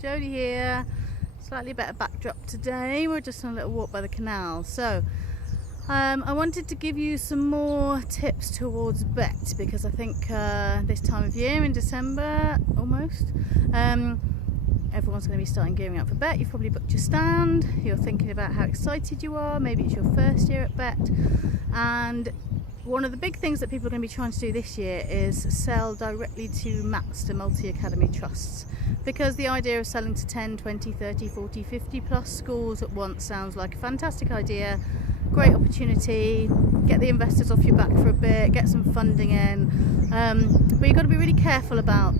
Jodie here. Slightly better backdrop today. We're just on a little walk by the canal. So I wanted to give you some more tips towards BETT, because I think this time of year in December almost, everyone's going to be starting gearing up for BETT. You've probably booked your stand, you're thinking about how excited you are, maybe it's your first year at BETT, and one of the big things that people are going to be trying to do this year is sell directly to MATs, to multi-academy trusts, because the idea of selling to 10, 20, 30, 40, 50 plus schools at once sounds like a fantastic idea, great opportunity, get the investors off your back for a bit, get some funding in, but you've got to be really careful about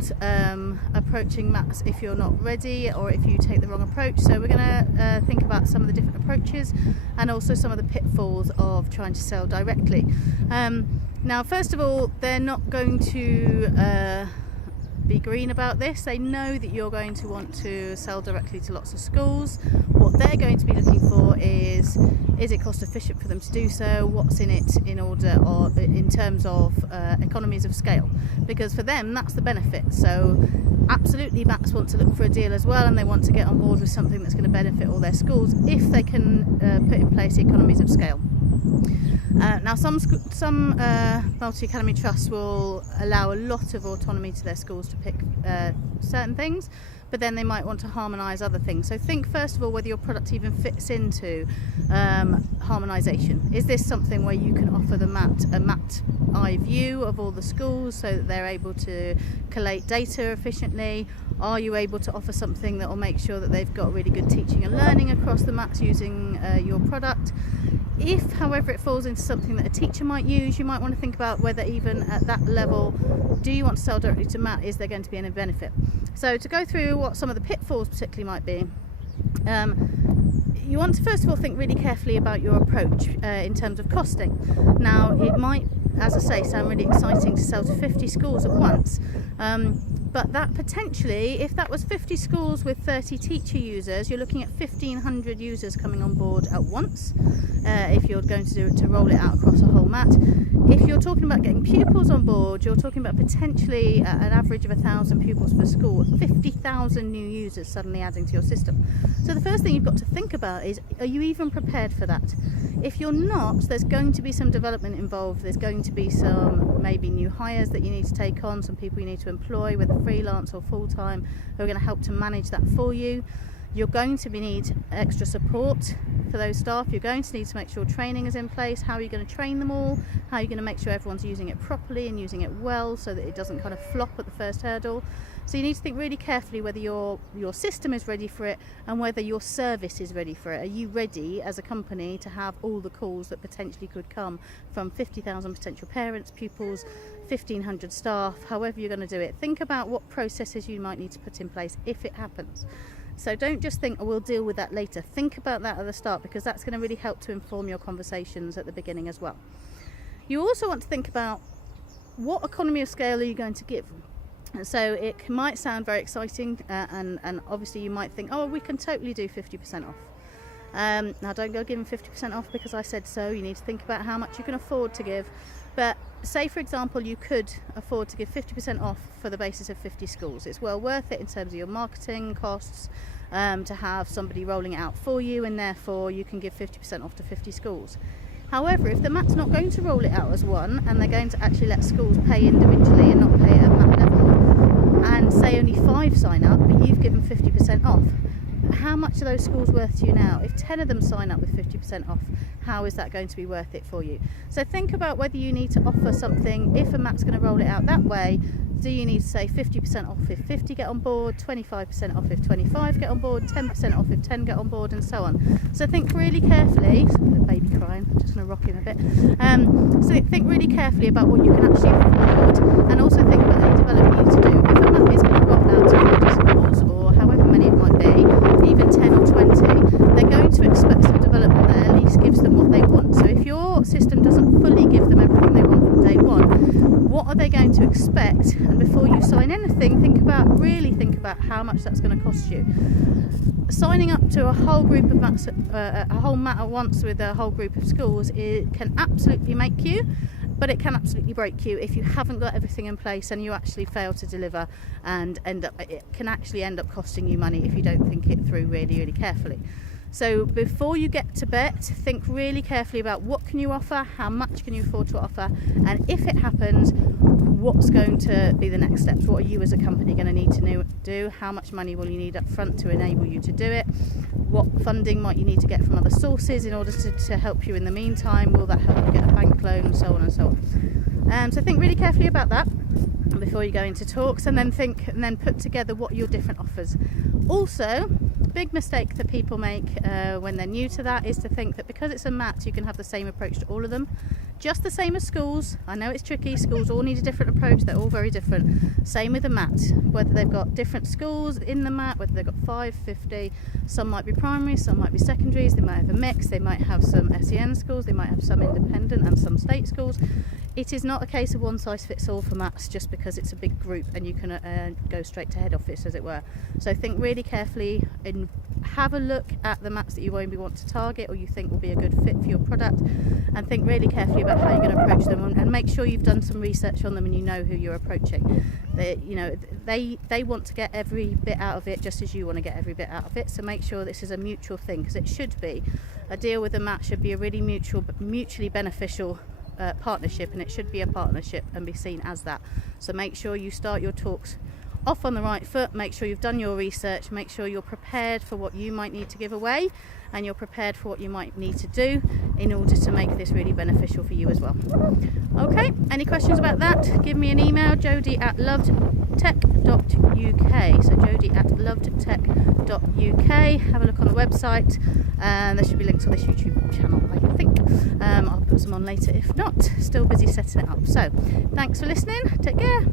approaching MATs if you're not ready or if you take the wrong approach. So we're going to think about some of the different approaches and also some of the pitfalls of trying to sell directly. Now, first of all, they're not going to be green about this. They know that you're going to want to sell directly to lots of schools. What they're going to be looking for is it cost efficient for them to do so? What's in it in terms of economies of scale? Because for them, that's the benefit. So absolutely, MATs want to look for a deal as well, and they want to get on board with something that's going to benefit all their schools if they can put in place the economies of scale. Now, some multi-academy trusts will allow a lot of autonomy to their schools to pick certain things, but then they might want to harmonise other things. So think first of all whether your product even fits into harmonisation. Is this something where you can offer the a MAT eye view of all the schools so that they're able to collate data efficiently? Are you able to offer something that will make sure that they've got really good teaching and learning across the MATs using your product? If, however, it falls into something that a teacher might use, you might want to think about whether even at that level, do you want to sell directly to MAT? Is there going to be any benefit? So to go through what some of the pitfalls particularly might be, you want to first of all think really carefully about your approach in terms of costing. Now, it might, as I say, sound really exciting to sell to 50 schools at once, but that potentially, if that was 50 schools with 30 teacher users, you're looking at 1,500 users coming on board at once, if you're going to roll it out across a whole MAT. If you're talking about getting pupils on board, you're talking about potentially an average of 1,000 pupils per school, 50,000 new users suddenly adding to your system. So the first thing you've got to think about is, are you even prepared for that? If you're not, there's going to be some development involved. There's going to be some maybe new hires that you need to take on, some people you need to employ, whether freelance or full-time, who are going to help to manage that for you. You're going to need extra support for those staff. You're going to need to make sure training is in place. How are you going to train them all? How are you going to make sure everyone's using it properly and using it well so that it doesn't kind of flop at the first hurdle? So you need to think really carefully whether your system is ready for it and whether your service is ready for it. Are you ready as a company to have all the calls that potentially could come from 50,000 potential parents, pupils, 1,500 staff, however you're going to do it? Think about what processes you might need to put in place if it happens. So don't just think, oh, we'll deal with that later. Think about that at the start, because that's going to really help to inform your conversations at the beginning as well. You also want to think about what economy of scale are you going to give. So it might sound very exciting, and obviously you might think, oh, we can totally do 50% off. Now, don't go giving 50% off because I said so. You need to think about how much you can afford to give. But say, for example, you could afford to give 50% off for the basis of 50 schools. It's well worth it in terms of your marketing costs to have somebody rolling it out for you, and therefore you can give 50% off to 50 schools. However, if the MAT's not going to roll it out as one, and they're going to actually let schools pay individually and not pay at MAT level, and say only 5 sign up, but you've given 50% off, how much are those schools worth to you now? If 10 of them sign up with 50% off, how is that going to be worth it for you? So think about whether you need to offer something. If a MAT's going to roll it out that way, do you need to say 50% off if 50 get on board, 25% off if 25 get on board, 10% off if 10 get on board, and so on? So think really carefully. The baby crying, I'm just going to rock him a bit. So think really carefully about what you can actually afford, and also think about any development you need to do. If a MAT is going to roll out to 50 schools, or however many it might be, even 10 or 20, they're going to expect some development that at least gives them what they want. So if your system doesn't fully give them everything they want from day one, what are they going to expect? And before you sign anything, really think about how much that's going to cost you. Signing up to a whole group of MAT, a whole MAT at once with a whole group of schools, it can absolutely make you but it can absolutely break you if you haven't got everything in place and you actually fail to deliver, and it can actually end up costing you money if you don't think it through really carefully. So before you get to BETT, think really carefully about what can you offer, how much can you afford to offer, and if it happens, what's going to be the next steps? What are you as a company going to need to do? How much money will you need up front to enable you to do it? What funding might you need to get from other sources in order to help you in the meantime? Will that help you get a bank loan, and so on and so on? So think really carefully about that before you go into talks, and then put together what are your different offers. Also, big mistake that people make when they're new to that is to think that because it's a mat you can have the same approach to all of them, just the same as schools. I know it's tricky, schools all need a different approach, they're all very different. Same with the mat, whether they've got different schools in the mat, whether they've got 5, 50, some might be primary, some might be secondaries, they might have a mix, they might have some SEN schools, they might have some independent and some state schools. It is not a case of one size fits all for mats just because it's a big group and you can go straight to head office, as it were. So think really carefully and have a look at the mats that you maybe want to target or you think will be a good fit for your product, and think really carefully about how you're going to approach them, and make sure you've done some research on them and you know who you're approaching. They want to get every bit out of it just as you want to get every bit out of it, so make sure this is a mutual thing, because it should be. A deal with a mat should be a really mutually beneficial partnership, and it should be a partnership and be seen as that. So make sure you start your talks off on the right foot, make sure you've done your research, make sure you're prepared for what you might need to give away, and you're prepared for what you might need to do in order to make this really beneficial for you as well. Okay, any questions about that, give me an email, jodie@lovedtech.uk. So jodie@lovedtech.uk. Have a look on the website, and there should be links on this YouTube channel, I think. I'll put some on later if not, still busy setting it up. So thanks for listening, take care.